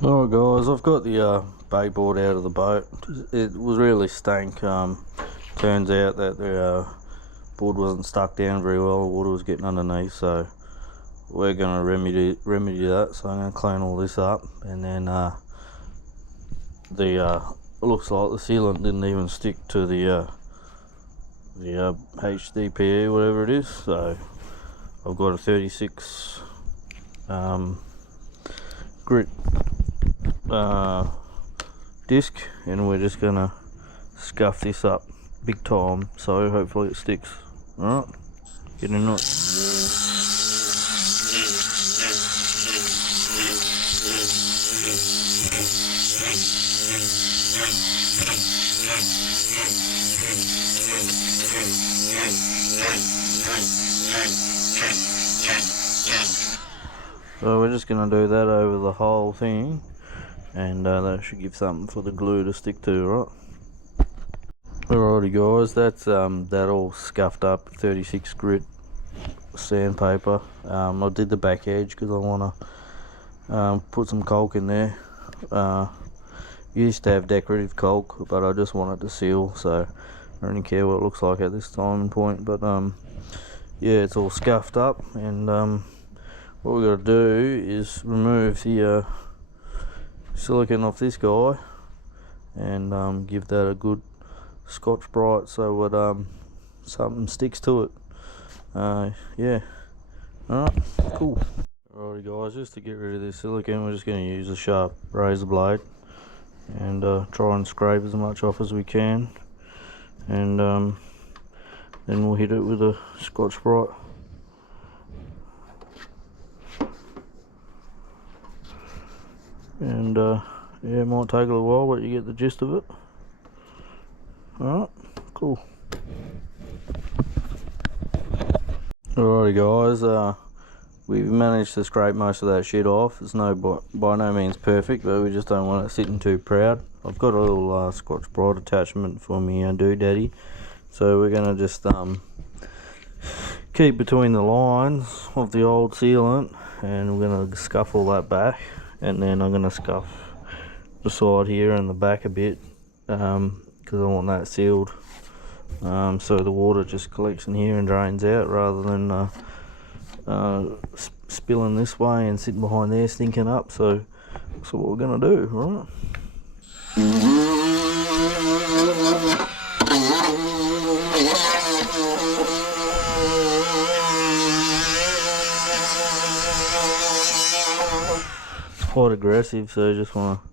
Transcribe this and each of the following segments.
Alright guys, I've got the bait board out of the boat. It was really stank. Turns out that the board wasn't stuck down very well, the water was getting underneath, so we're going to remedy that. So I'm going to clean all this up, and then it looks like the sealant didn't even stick to the HDPE, whatever it is. So I've got a 36 grit disc, and we're just gonna scuff this up big time, so hopefully it sticks. Alright, get into it. So we're just going to do that over the whole thing, and that should give something for the glue to stick to, right? Alrighty guys, that's that all scuffed up, 36 grit sandpaper. I did the back edge because I want to put some caulk in there. Used to have decorative caulk, but I just wanted to seal, so I don't really care what it looks like at this time and point. But yeah, it's all scuffed up, and what we've got to do is remove the silicone off this guy and give that a good Scotch Brite so it something sticks to it. Yeah, alright, cool. Alrighty guys, just to get rid of this silicone, we're just going to use a sharp razor blade and try and scrape as much off as we can, and then we'll hit it with a Scotch Brite. And yeah, it might take a little while, but you get the gist of it. Alright, cool. Alrighty guys, we've managed to scrape most of that shit off. It's by no means perfect, but we just don't want it sitting too proud. I've got a little Scotch Brite attachment for me doodaddy, so we're gonna just keep between the lines of the old sealant, and we're gonna scuff all that back, and then I'm gonna scuff the side here and the back a bit, because I want that sealed, so the water just collects in here and drains out rather than spilling this way and sitting behind there stinking up. So that's what we're gonna do, right? Quite aggressive, so just want to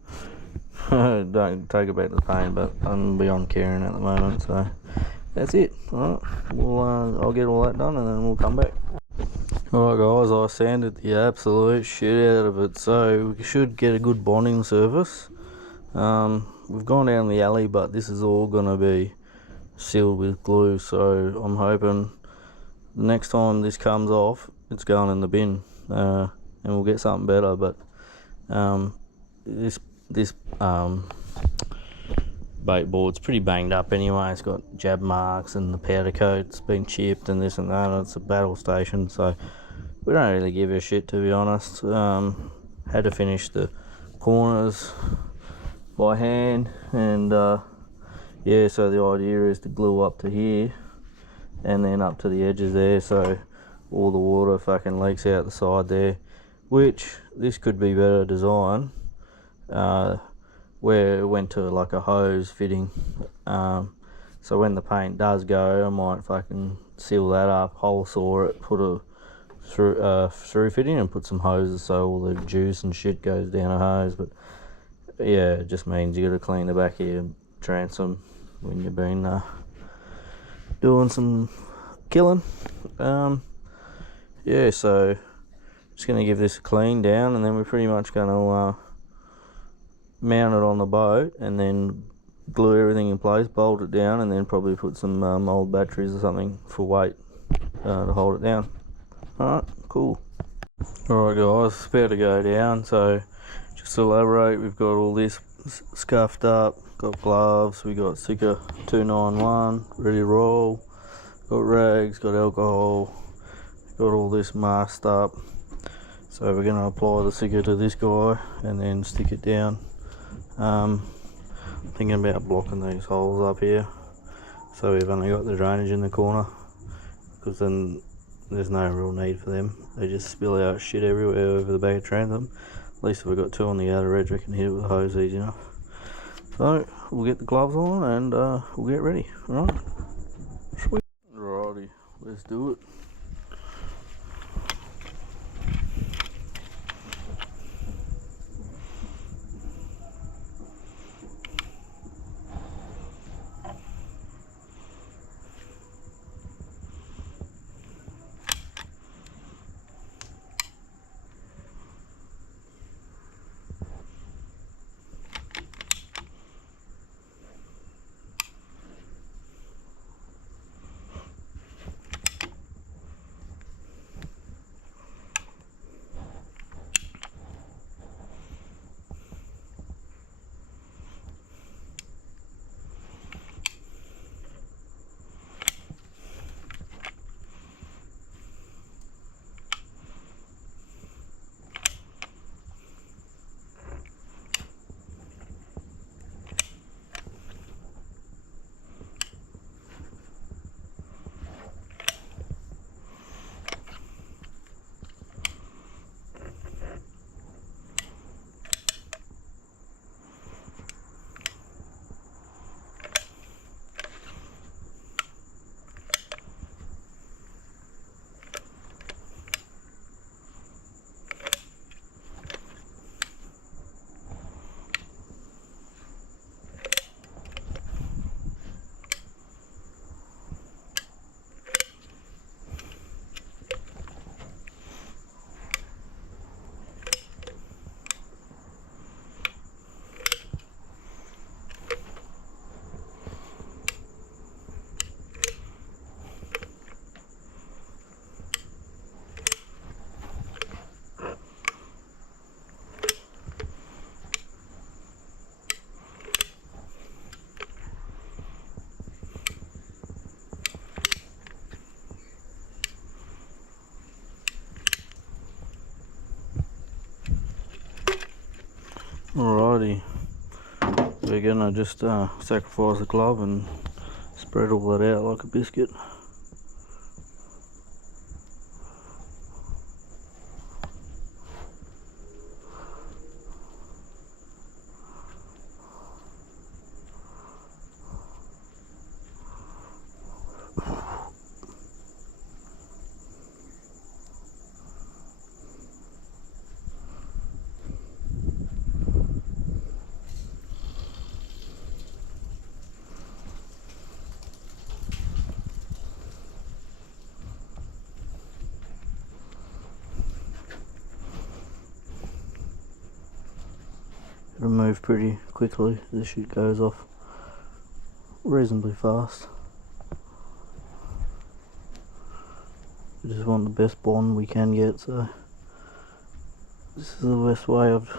don't take it back to the pain, but I'm beyond caring at the moment, so that's it. Alright, I'll get all that done and then we'll come back. Alright guys, I sanded the absolute shit out of it, so we should get a good bonding surface. We've gone down the alley, but this is all going to be sealed with glue, so I'm hoping the next time this comes off, it's going in the bin, and we'll get something better. But this bait board's pretty banged up anyway. It's got jab marks and the powder coat's been chipped and this and that, and it's a battle station, so we don't really give a shit, to be honest. Had to finish the corners by hand, and yeah, so the idea is to glue up to here and then up to the edges there, so all the water fucking leaks out the side there, which this could be better design, where it went to like a hose fitting, so when the paint does go, I might fucking seal that up, hole saw it, put a through fitting and put some hoses so all the juice and shit goes down a hose. But yeah, it just means you got to clean the back of your transom when you've been doing some killing. Yeah, so just going to give this a clean down, and then we're pretty much going to mount it on the boat and then glue everything in place, bolt it down, and then probably put some old batteries or something for weight to hold it down. Alright, cool. Alright guys, it's about to go down, so just to elaborate, we've got all this scuffed up, got gloves, we got Sika 291 ready to roll, got rags, got alcohol, got all this masked up. So we're going to apply the Sika to this guy and then stick it down. Thinking about blocking these holes up here, so we've only got the drainage in the corner, because then there's no real need for them. They just spill out shit everywhere over the back of transom. At least if we've got two on the outer edge, we can hit it with a hose easy enough. So we'll get the gloves on and we'll get ready. Alright, sweet. Alrighty, let's do it. Alrighty, we're gonna just sacrifice the glove and spread all that out like a biscuit. It'll move pretty quickly. This shit goes off reasonably fast. We just want the best bond we can get, so this is the best way I've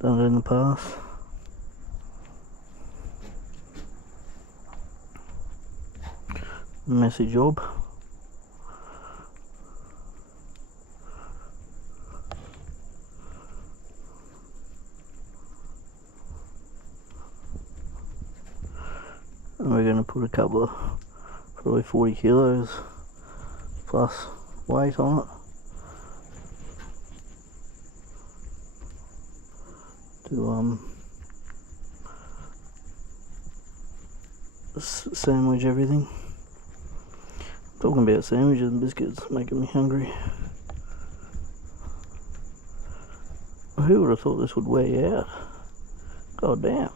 done it in the past. Messy job. And we're going to put a couple of probably 40 kilos plus weight on it to sandwich everything. Talking about sandwiches and biscuits, making me hungry. Who would have thought this would wear you out? God damn.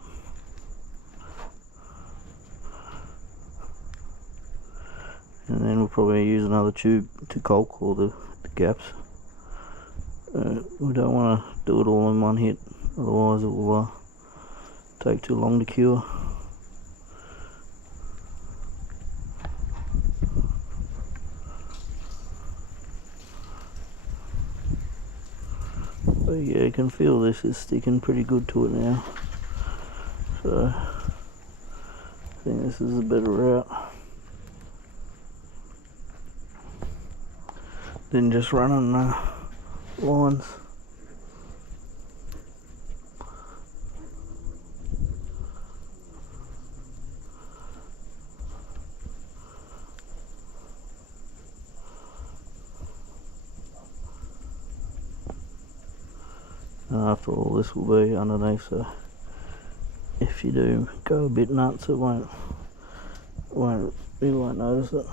And then we'll probably use another tube to caulk all the gaps. We don't want to do it all in one hit, otherwise it will take too long to cure. But yeah, you can feel this is sticking pretty good to it now. So I think this is a better route than just running lines. And after all, this will be underneath, so if you do go a bit nuts, you won't notice it.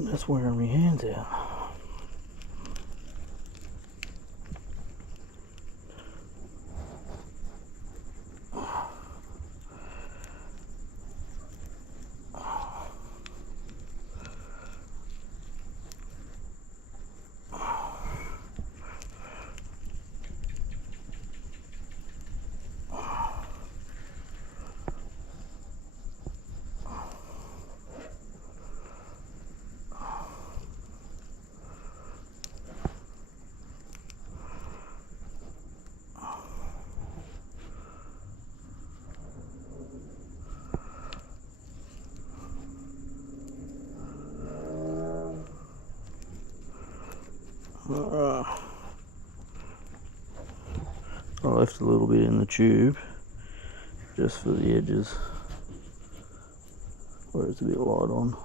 That's wearing my hands out. I left a little bit in the tube just for the edges where it's a bit light on.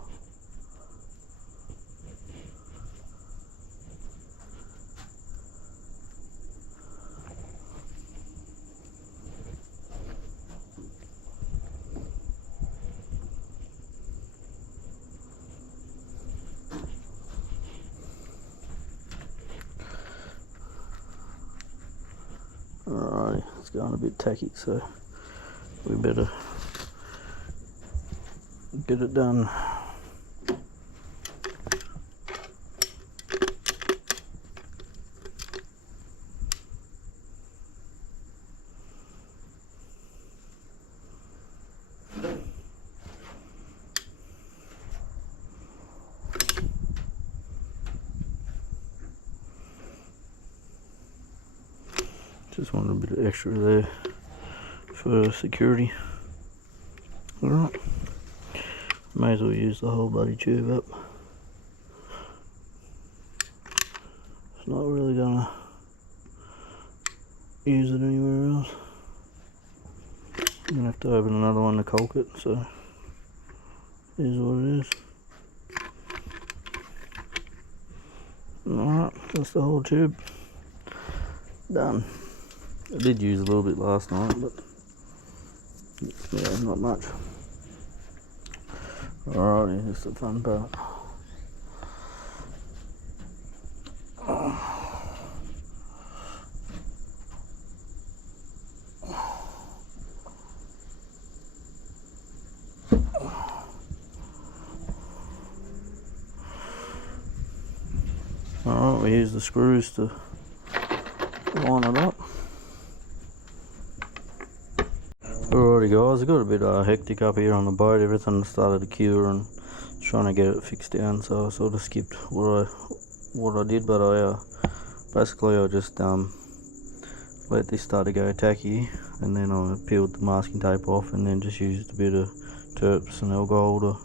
Alrighty, it's going a bit tacky, so we better get it done. Just wanted a bit of extra there for security. Alright, may as well use the whole bloody tube up. It's not really gonna use it anywhere else. I'm gonna have to open another one to caulk it, so here's what it is. Alright, that's the whole tube done. I did use a little bit last night, but yeah, not much. Alrighty, here's the fun part. Alright, we use the screws to line it up. Alrighty guys, I got a bit hectic up here on the boat. Everything started to cure and trying to get it fixed down, so I sort of skipped what I did, but I basically I just let this start to go tacky, and then I peeled the masking tape off and then just used a bit of terps and alcohol to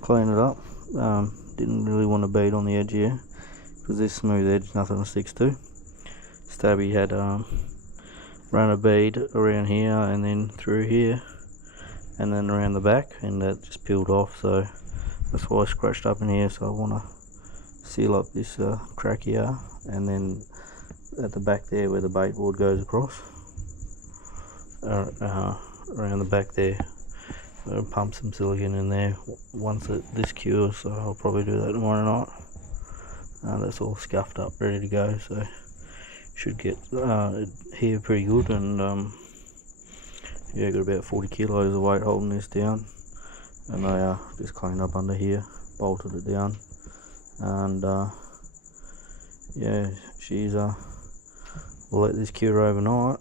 clean it up. Didn't really want to bead on the edge here because this smooth edge nothing sticks to. Stabby had run a bead around here and then through here and then around the back, and that just peeled off, so that's why I scratched up in here. So I want to seal up this crack here, and then at the back there where the bait board goes across, around the back there, I'll pump some silicone in there once this cures, so I'll probably do that tomorrow night. That's all scuffed up, ready to go, so should get here pretty good. And yeah, got about 40 kilos of weight holding this down, and I just cleaned up under here, bolted it down, and yeah, she's we'll let this cure overnight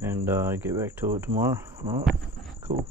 and get back to it tomorrow. Alright, cool.